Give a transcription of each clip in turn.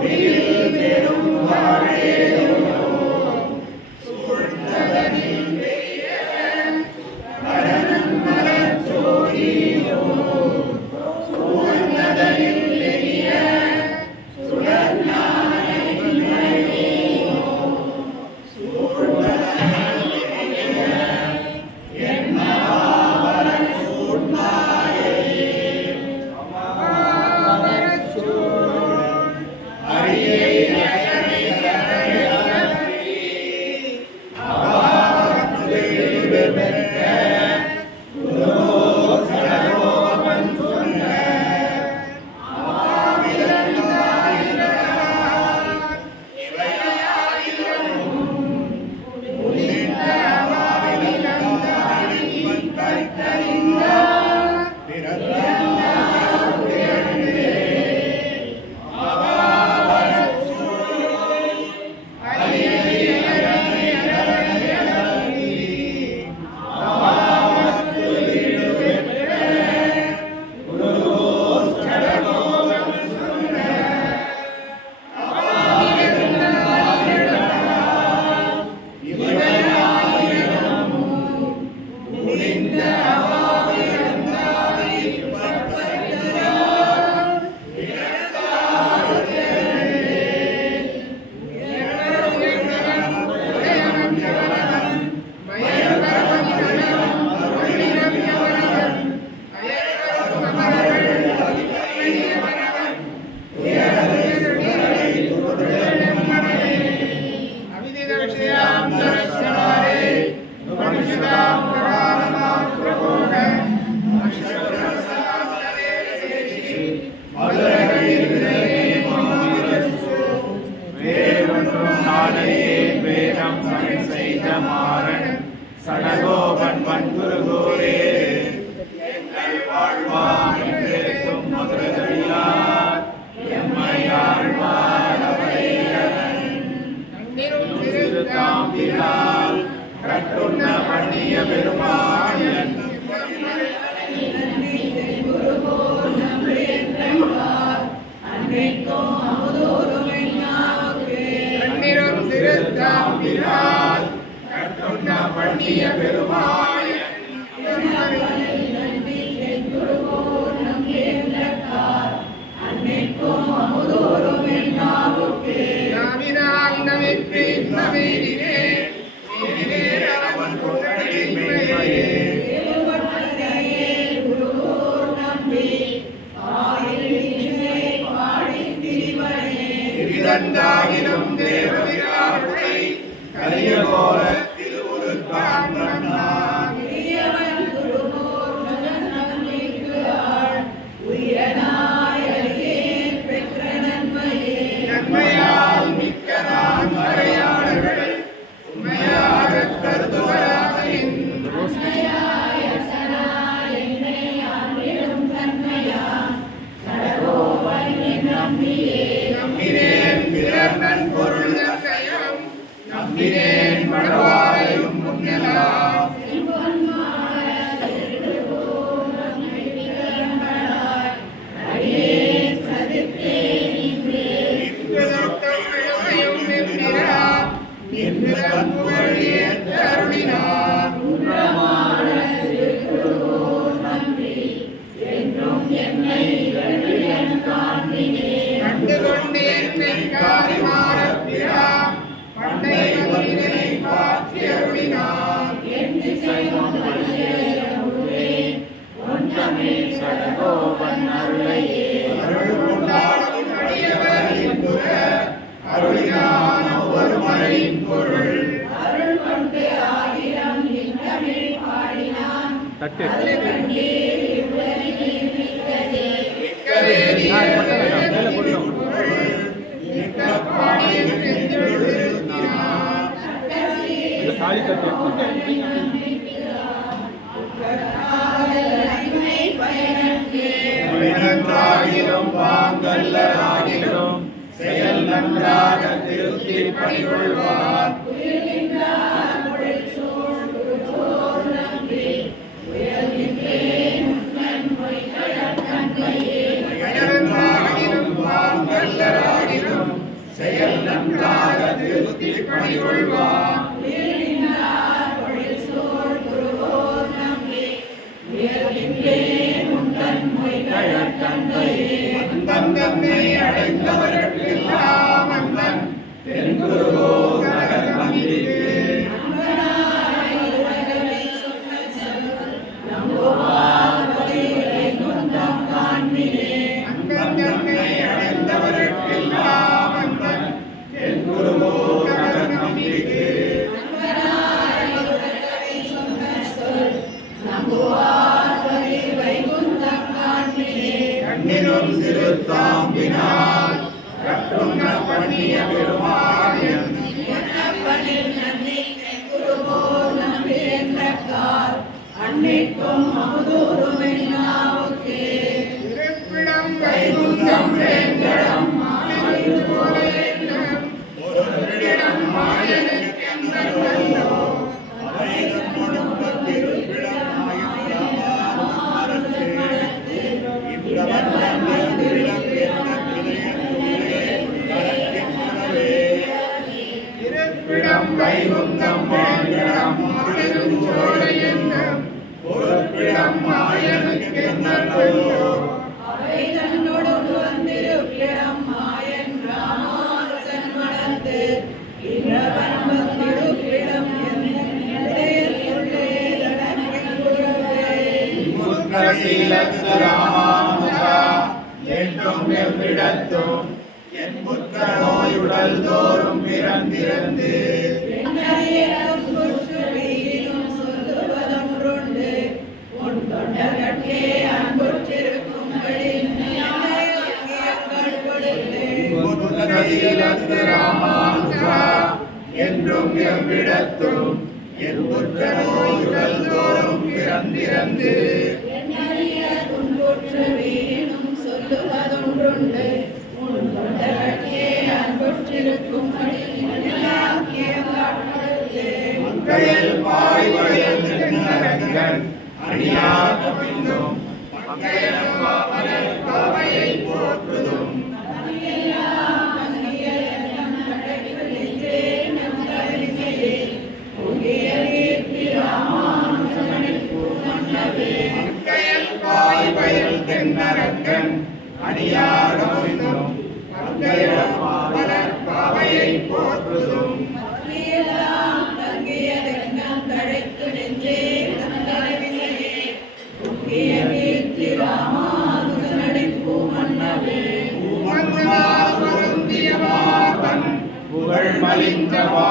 வேறொன்றும் சடகோபன் வன்புருகோரே எங்கள் வாழ்வான் என்றேக்கும் மதுரதடியார் எம்மையாழ்வார் அவையவன் திருத்தாம்பிலால் கட்டுண்ண பண்ணிய பெருமான் கண்ணிரும் பண்ணிய பெருமான் பொருள் நன்பொருள் நன்மையும் நம்பினேன் படவாரையும் முன்னெல்லாம். தட்டு. தாலி பாங்கல்லராகிலும் செயல் நன்றாக திருத்தி பணிகொள்வார் நன்றாகிலும் பாங்கல்லராகிலும் செயல் நன்றாக திருத்தி பணிகொள்வார் சிறு தாம்பினால் பண்ணிய அன்னைக்கும் அமுதூரும் என்றும் எவ்விடத்தும் என் புத்திர நோயுடல் தோறும் பிறந்திருந்து எவ்விடத்தும் என் புத்திர நோயுடல் தோறும் பிறந்திறந்து சொல்லுவதொன்றுண்டு உன் பின்னும் அணியாக பின்னும் மங்கையன் பாவலர் பாவையை போற்றுதும் புகழ் மலிந்தவா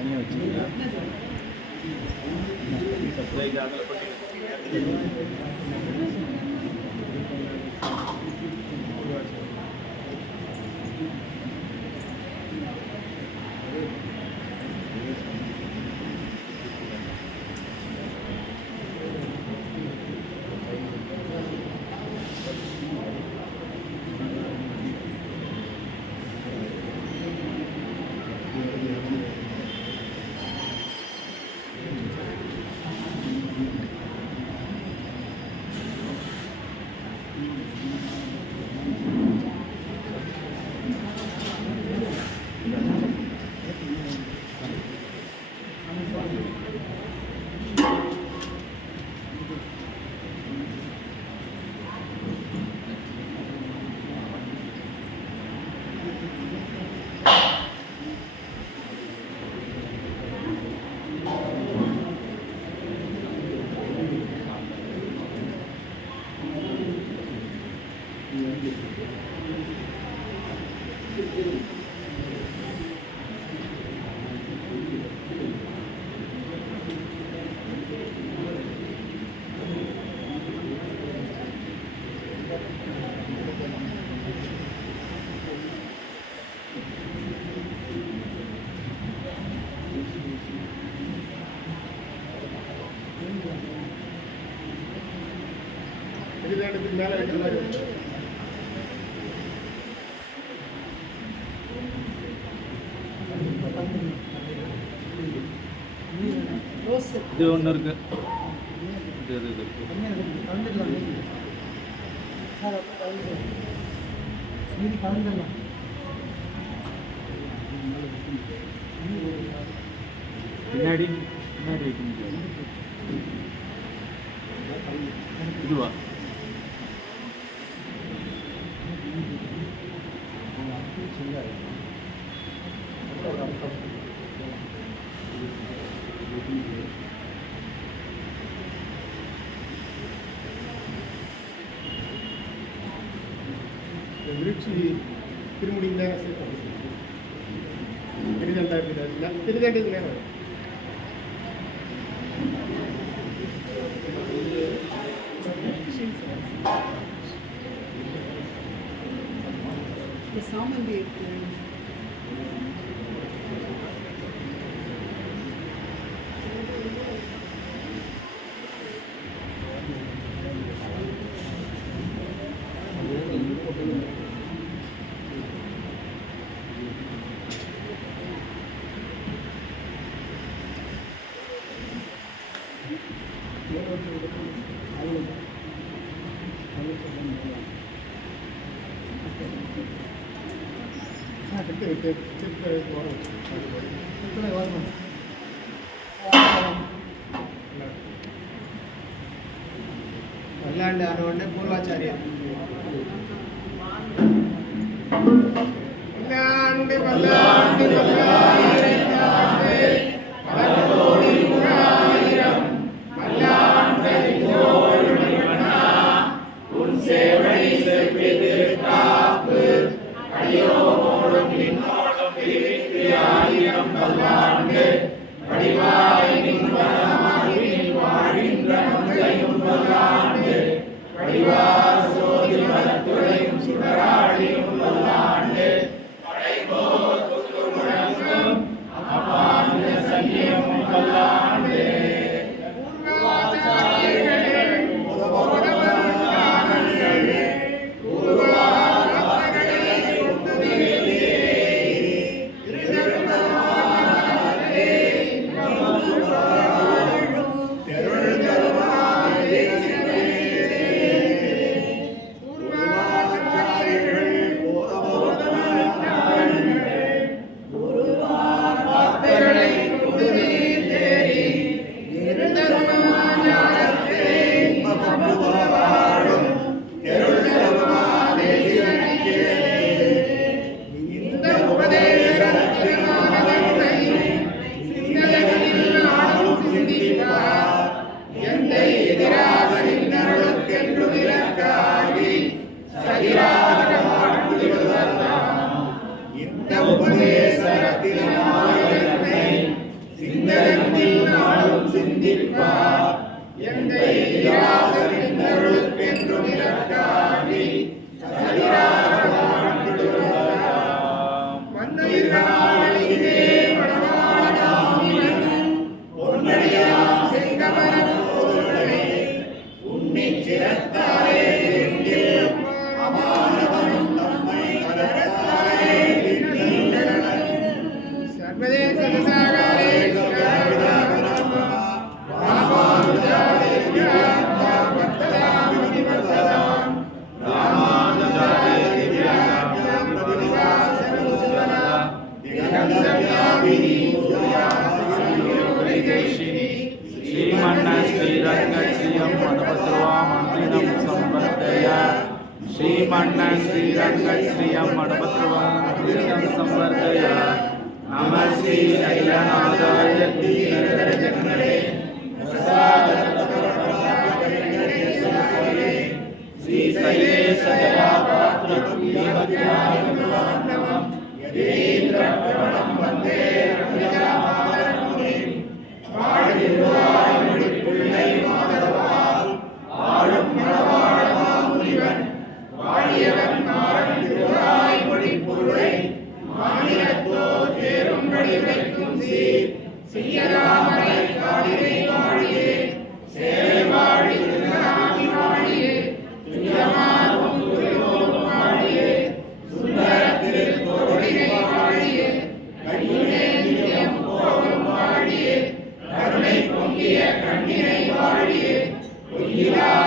தனியாக வச்சுக்கலாம் ஆ இதுக்கு மேலே வைக்கிற மாதிரி இது ஒன்று இருக்கு. இது இது இது. பின்னாடி பின்னாடி இதுவா? சொல்லாது திருச்சி திருமுடியில் தான் சேர்த்தோம் திருதண்டா இப்படி திருதண்டது சாமந்தி இருக்கு. ఇలాంటి అనుకుంటే పూర్వాచార్య. పల్లాండి పల్లాండి పల్లాండి Allah. ीन्द्रभ्रमणं वन्दे না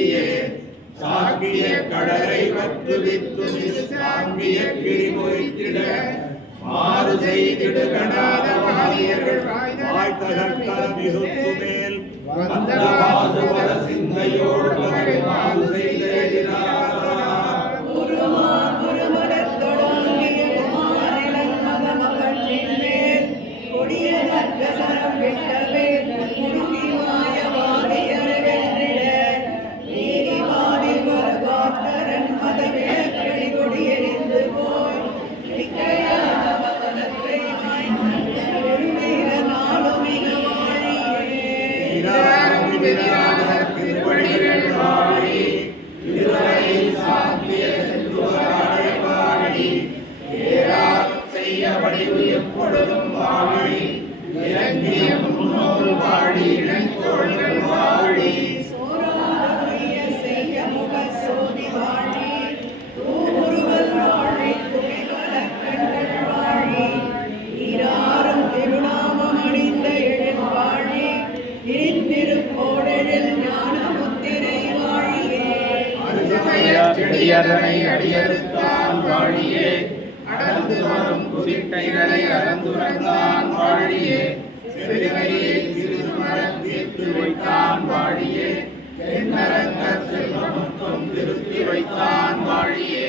விரும்பியே சாக்கிய கடலை பற்றுவித்து சாங்கிய கிரிமொழித்திட மாறு செய்திடு கடாத வாரியர்கள் வாழ்த்தகற்கல மிகுத்து மேல் வந்த வாசுவர சிந்தையோடு மாறு செய்ய Yeah. வாழியே அடர்ந்து வரும் குறிட்டைகளை அறந்துறந்தான் வாழியே சிறுவையை சிறிது மரம் தீர்த்து வைத்தான் வாழியே தென்னரங்க செல்வமும் திருத்தி வைத்தான் வாழியே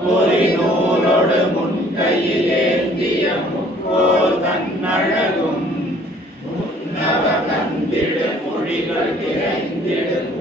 பொறி நூலோடு முன்கையில் ஏந்திய முக்கோல் தன்னழகும் முன்னவ கந்திடு மொழிகள் நிறைந்திடும்